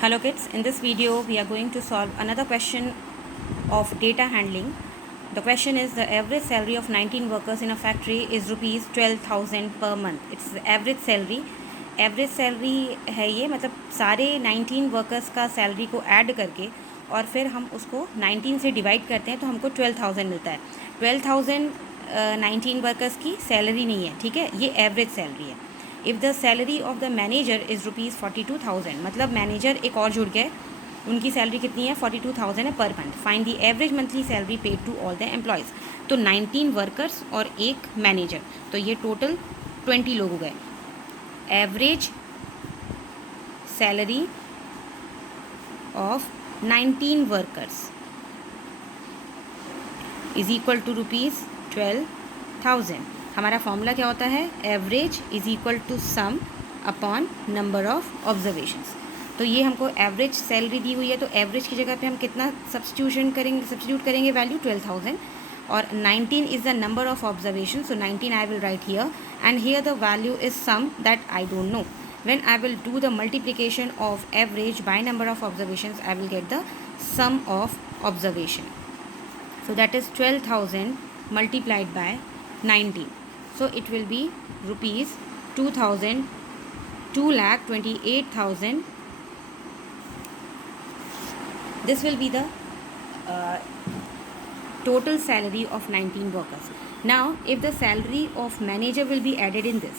Hello kids, in this video we are going to solve another question of data handling. The question is the average salary of 19 workers in a factory is rupees 12,000 per month. It's the average salary. Average salary है ये, मतलब सारे 19 workers का salary को add करके और फिर हम उसको 19 से डिवाइड करते हैं तो हमको 12,000 मिलता है. 12,000 19 वर्कर्स की सैलरी नहीं है, ठीक है, ये एवरेज सैलरी है. If the salary of the manager is rupees 42,000, मतलब मैनेजर एक और जुड़ गए, उनकी सैलरी कितनी है 42,000 है पर month. Find the average monthly salary paid to all the employees. तो 19 वर्कर्स और एक मैनेजर, तो ये टोटल 20 लोग हो गए. Average salary of 19 workers is equal to rupees 12,000. हमारा फॉर्मूला क्या होता है, average is equal to sum upon number of observations. तो ये हमको एवरेज सैलरी दी हुई है, तो एवरेज की जगह पे हम कितना सब्स्टिट्यूट करेंगे वैल्यू 12,000, और 19 is the number of observations, so 19 I will write here, and here the value is sum that I don't know. When I will do the multiplication of average by number of observations, I will get the sum of observation. So that is 12,000 multiplied by 19. So it will be rupees 2,28,000. This will be the total salary of 19 workers. Now if the salary of manager will be added in this,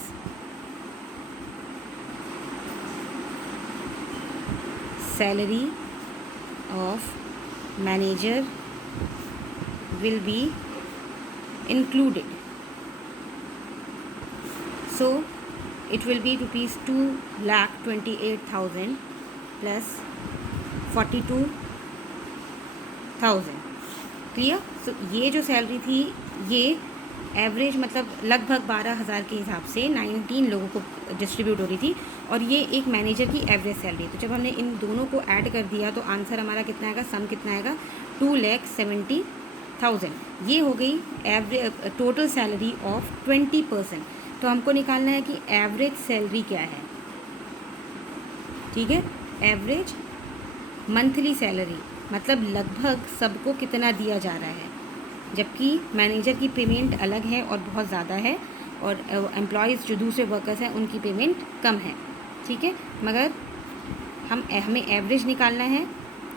salary of manager will be included, so it will be rupees 2,28,000 plus 42,000. Clear. सो ये जो salary थी ये average मतलब लगभग 12,000 के हिसाब से 19 लोगों को डिस्ट्रीब्यूट हो रही थी, और ये एक मैनेजर की एवरेज सैलरी. तो जब हमने इन दोनों को ऐड कर दिया तो आंसर हमारा कितना आएगा, सम कितना आएगा 2,70,000. ये हो गई एवरेज टोटल सैलरी ऑफ 20%. तो हमको निकालना है कि एवरेज सैलरी क्या है, ठीक है. एवरेज मंथली सैलरी मतलब लगभग सबको कितना दिया जा रहा है, जबकि मैनेजर की पेमेंट अलग है और बहुत ज़्यादा है, और एम्प्लॉयज़ जो दूसरे वर्कर्स हैं उनकी पेमेंट कम है, ठीक है. मगर हमें एवरेज निकालना है.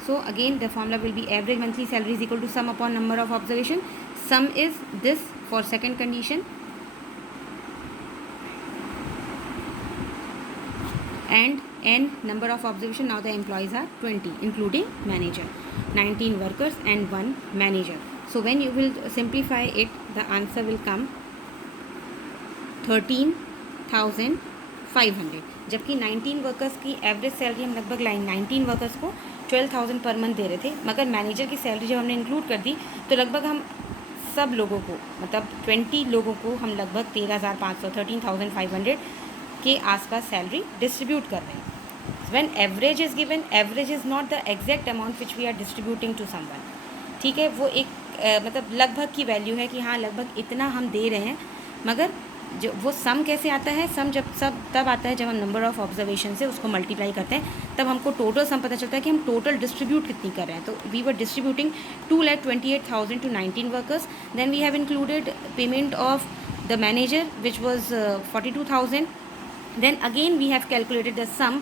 So again the formula will be average monthly salary is equal to sum upon number of observation. Sum is this for second condition and n number of observation. Now the employees are 20 including manager, 19 workers and 1 manager. So when you will simplify it, the answer will come 13,500. जबकि 19 workers की average salary हम लगभग 19 workers को 12,000 per month दे रहे थे, मगर manager की salary जब हमने इंक्लूड कर दी तो लगभग हम सब लोगों को मतलब 20 लोगों को हम लगभग 13,500 13,500 के आसपास सैलरी डिस्ट्रीब्यूट कर रहे हैं. When average is given, average is not the exact amount which we are distributing to someone, ठीक है. वो एक मतलब लगभग की वैल्यू है कि हाँ लगभग इतना हम दे रहे हैं, मगर जो वो सम कैसे आता है, सम तब आता है जब हम नंबर ऑफ ऑब्जर्वेशन से उसको मल्टीप्लाई करते हैं, तब हमको टोटल सम पता चलता है कि हम टोटल डिस्ट्रीब्यूट कितनी कर रहे हैं. तो we were distributing 2,28,000 to 19 workers. Then we have included payment of the manager which was 42,000. Then again we have calculated the sum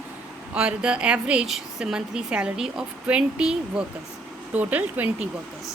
or the average monthly salary of 20 workers, total 20 workers.